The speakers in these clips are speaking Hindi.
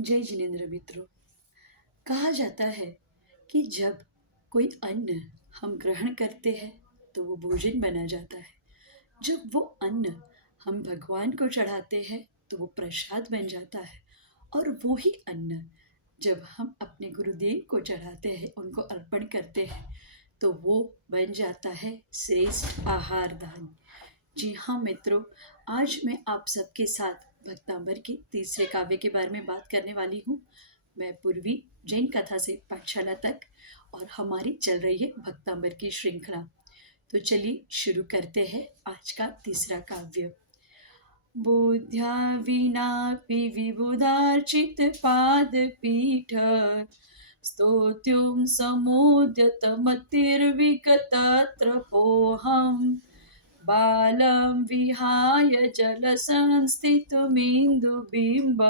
जय जिनेन्द्र मित्रों। कहा जाता है कि जब कोई अन्न हम ग्रहण करते हैं तो वो भोजन बना जाता है। जब वो अन्न हम भगवान को चढ़ाते हैं तो वो प्रसाद बन जाता है। और वो ही अन्न जब हम अपने गुरुदेव को चढ़ाते हैं, उनको अर्पण करते हैं, तो वो बन जाता है श्रेष्ठ आहार दान। जी हाँ मित्रों, आज मैं आप सबके साथ भक्तांबर के तीसरे काव्य के बारे में बात करने वाली हूँ। मैं पूर्वी जैन कथा से पाठशाला तक, और हमारी चल रही है भक्तांबर की श्रृंखला। तो चलिए शुरू करते हैं आज का तीसरा काव्य। बुद्ध्या विनापि विबुधार्चित पाद पीठ स्तोत्युं समुद्यतमतिर्विगतत्र पोहम् बालं विहाय जलसंस्थितमिन्दुबिम्ब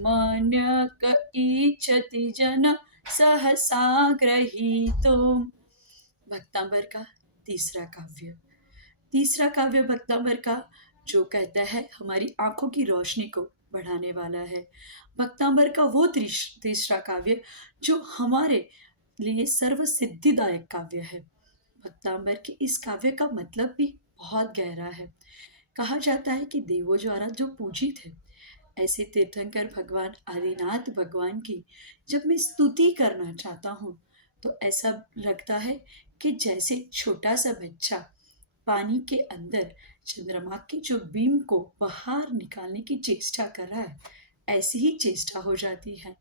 मन्यक इच्छति जन सहसा ग्रहीतुम्। भक्तांबर का तीसरा काव्य भक्तांबर का जो कहता है हमारी आंखों की रोशनी को बढ़ाने वाला है। भक्तांबर का वो तीसरा काव्य जो हमारे लिए सर्व सिद्धिदायक काव्य है। भक्तांबर के इस काव्य का मतलब भी बहुत गहरा है। कहा जाता है कि देवों द्वारा जो पूजित है, ऐसे तीर्थंकर भगवान आदिनाथ भगवान की जब मैं स्तुति करना चाहता हूँ तो ऐसा लगता है कि जैसे छोटा सा बच्चा पानी के अंदर चंद्रमा के जो बीम को बाहर निकालने की चेष्टा कर रहा है, ऐसी ही चेष्टा हो जाती है।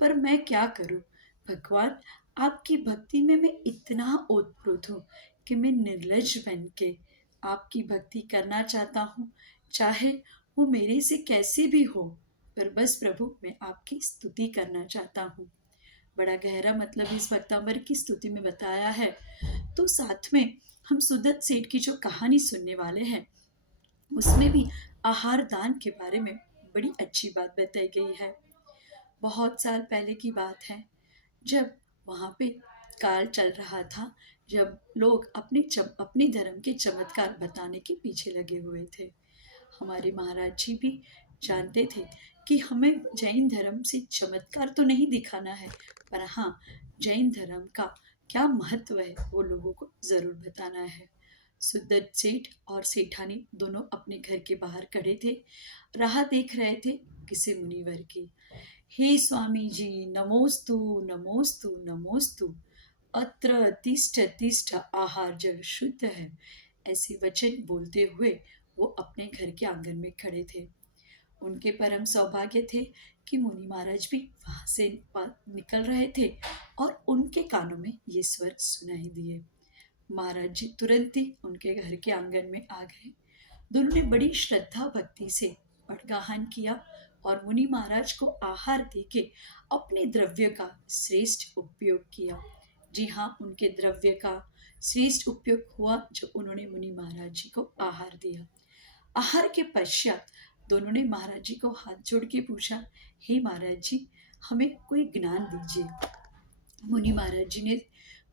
पर मैं क्या करूं भगवान, आपकी भक्ति में मैं इतना ओतप्रोत हूँ कि मैं निर्लज बन के आपकी भक्ति करना चाहता हूँ, चाहे वो मेरे से कैसे भी हो, पर बस प्रभु मैं आपकी स्तुति करना चाहता हूँ। बड़ा गहरा मतलब इस भक्तांबर की स्तुति में बताया है। तो साथ में हम सुदत्त सेठ की जो कहानी सुनने वाले हैं, उसमें भी आहार दान के बारे में बड़ी अच्छी बात बताई गई है। बहुत साल पहले की बात है, जब वहाँ पे काल चल रहा था, जब लोग अपने धर्म के चमत्कार बताने के पीछे लगे हुए थे। हमारे महाराज जी भी जानते थे कि हमें जैन धर्म से चमत्कार तो नहीं दिखाना है, पर हाँ, जैन धर्म का क्या महत्व है वो लोगों को ज़रूर बताना है। सुदत्त सेठ और सेठानी दोनों अपने घर के बाहर खड़े थे, राह देख रहे थे किसी मुनिवर की। हे स्वामी जी, नमोस्तु नमोस्तु नमोस्तु, अत्र तिष्ठ तिष्ठ, आहार जल शुद्ध है। ऐसे वचन बोलते हुए वो अपने घर के आंगन में खड़े थे। उनके परम सौभाग्य थे कि मुनि महाराज भी वहां से निकल रहे थे और उनके कानों में ये स्वर सुनाई दिए। महाराज जी तुरंत ही उनके घर के आंगन में आ गए। दोनों ने बड़ी श्रद्धा भक्ति से बड़गाहन किया और मुनि महाराज को आहार देके अपने द्रव्य का श्रेष्ठ उपयोग किया। जी हाँ, उनके द्रव्य का श्रेष्ठ उपयोग हुआ जब उन्होंने मुनि महाराज जी को आहार दिया। आहार के पश्चात दोनों ने महाराज जी को हाथ जोड़ के पूछा, हे महाराज जी, हमें कोई ज्ञान दीजिए। मुनि महाराज जी ने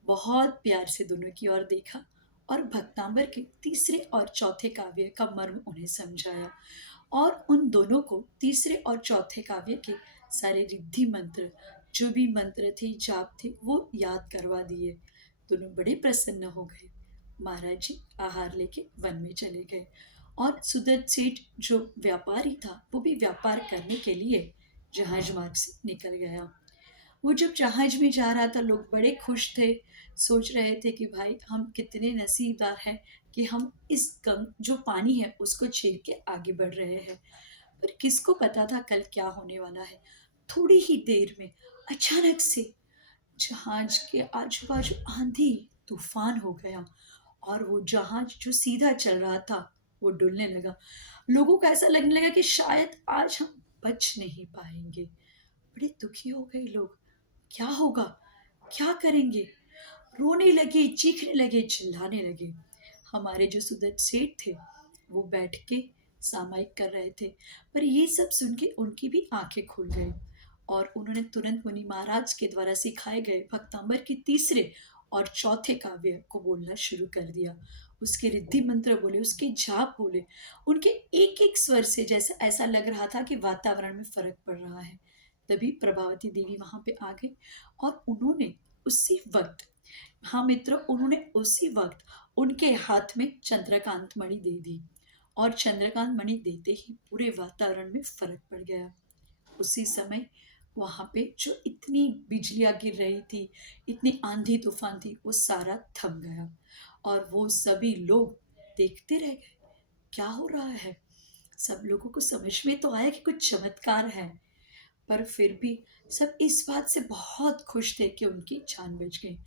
बहुत प्यार से दोनों की ओर देखा और भक्तांबर के तीसरे और चौथे काव्य का मर्म उन्हें समझाया, और उन दोनों को तीसरे और चौथे काव्य के सारे रिद्धि मंत्र, जो भी मंत्र थे, जाप थे, वो याद करवा दिए। दोनों बड़े प्रसन्न हो गए। महाराज जी आहार लेके वन में चले गए और सुदत्त सेठ जो व्यापारी था वो भी व्यापार करने के लिए जहाज मार्ग से निकल गया। वो जब जहाज में जा रहा था, लोग बड़े खुश थे, सोच रहे थे कि भाई हम कितने नसीबदार हैं कि हम इस जो पानी है उसको चीर के आगे बढ़ रहे हैं। पर किसको पता था कल क्या होने वाला है। थोड़ी ही देर में अचानक से जहाज के आजू बाजू आंधी तूफान हो गया और वो जहाज जो सीधा चल रहा था वो डुलने लगा। लोगों को ऐसा लगने लगा कि शायद आज हम बच नहीं पाएंगे। बड़े दुखी हो गए लोग, क्या होगा, क्या करेंगे। रोने लगे, चीखने लगे, चिल्लाने लगे। हमारे जो सुदत्त सेठ थे वो बैठ के सामायिक कर रहे थे, पर ये सब सुन के उनकी भी आंखें खुल गई और उन्होंने तुरंत मुनि महाराज के द्वारा सिखाए गए भक्तांबर के तीसरे और चौथे काव्य को बोलना शुरू कर दिया। उसके रिद्धि मंत्र बोले, उसके जाप बोले, उनके एक-एक स्वर से जैसा ऐसा लग रहा था कि वातावरण में फ़र्क पड़ रहा है। तभी प्रभावती देवी वहाँ पे आ गई और उन्होंने उसी वक़्त, हाँ मित्रों, उन्होंने उसी वक़्त उनके हाथ में चंद्रकांत मणि दे दी और चंद्रकांत मणि देते ही पूरे वातावरण में फ़र्क पड़ गया। उसी समय वहाँ पे जो इतनी बिजलियाँ गिर रही थी, इतनी आंधी-तूफ़ान थी, वो सारा थम गया और वो सभी लोग देखते रह गए, क्या हो रहा है? सब लोगों को समझ में तो आया कि कुछ चमत्कार है, पर फिर भी सब इस बात से बहुत खुश थे कि उनकी जान बच गई।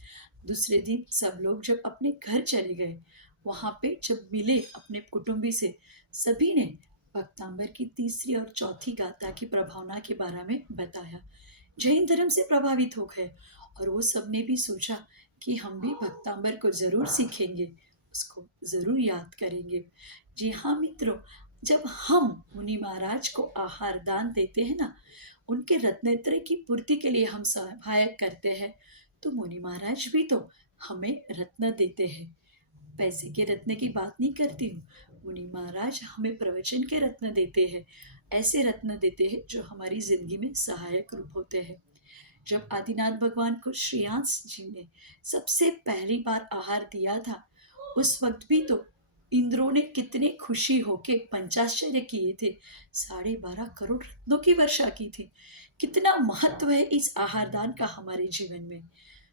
दूसरे दिन सब लोग जब अपने घर चले गए, वहाँ पे जब मिले अपने कुटुंबी से, सभी ने भक्तांबर की तीसरी और चौथी गाथा की प्रभावना के बारे में बताया। जैन धर्म से प्रभावित हो गए और वो सब ने भी सोचा कि हम भी भक्तांबर को ज़रूर सीखेंगे, उसको ज़रूर याद करेंगे। जी हाँ मित्रों, जब हम मुनि महाराज को आहार दान देते हैं ना, उनके रत्नत्रय की पूर्ति के लिए हम सहायक करते हैं, तो मुनि महाराज भी तो हमें रत्न देते हैं। पैसे के रत्न की बात नहीं करती हूँ, मुनि महाराज हमें प्रवचन के रत्न देते हैं, ऐसे रत्न देते हैं जो हमारी ज़िंदगी में सहायक रूप होते हैं। जब आदिनाथ भगवान को श्रेयांस जी ने सबसे पहली बार आहार दिया था, उस वक़्त भी तो इंद्रों ने कितने खुशी होके पंचाश्चर्य किए थे, 12.5 करोड़ रत्नों की वर्षा की थी। कितना महत्व है इस आहार दान का हमारे जीवन में।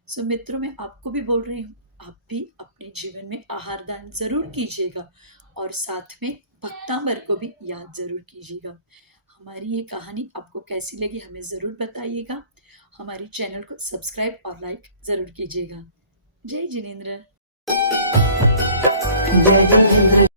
सो मित्रों, मैं आपको भी बोल रही हूँ, आप भी अपने जीवन में आहार दान ज़रूर कीजिएगा और साथ में भक्तांबर को भी याद ज़रूर कीजिएगा। हमारी ये कहानी आपको कैसी लगी हमें ज़रूर बताइएगा। हमारी चैनल को सब्सक्राइब और लाइक ज़रूर कीजिएगा। जय जिनेंद्र। जय जय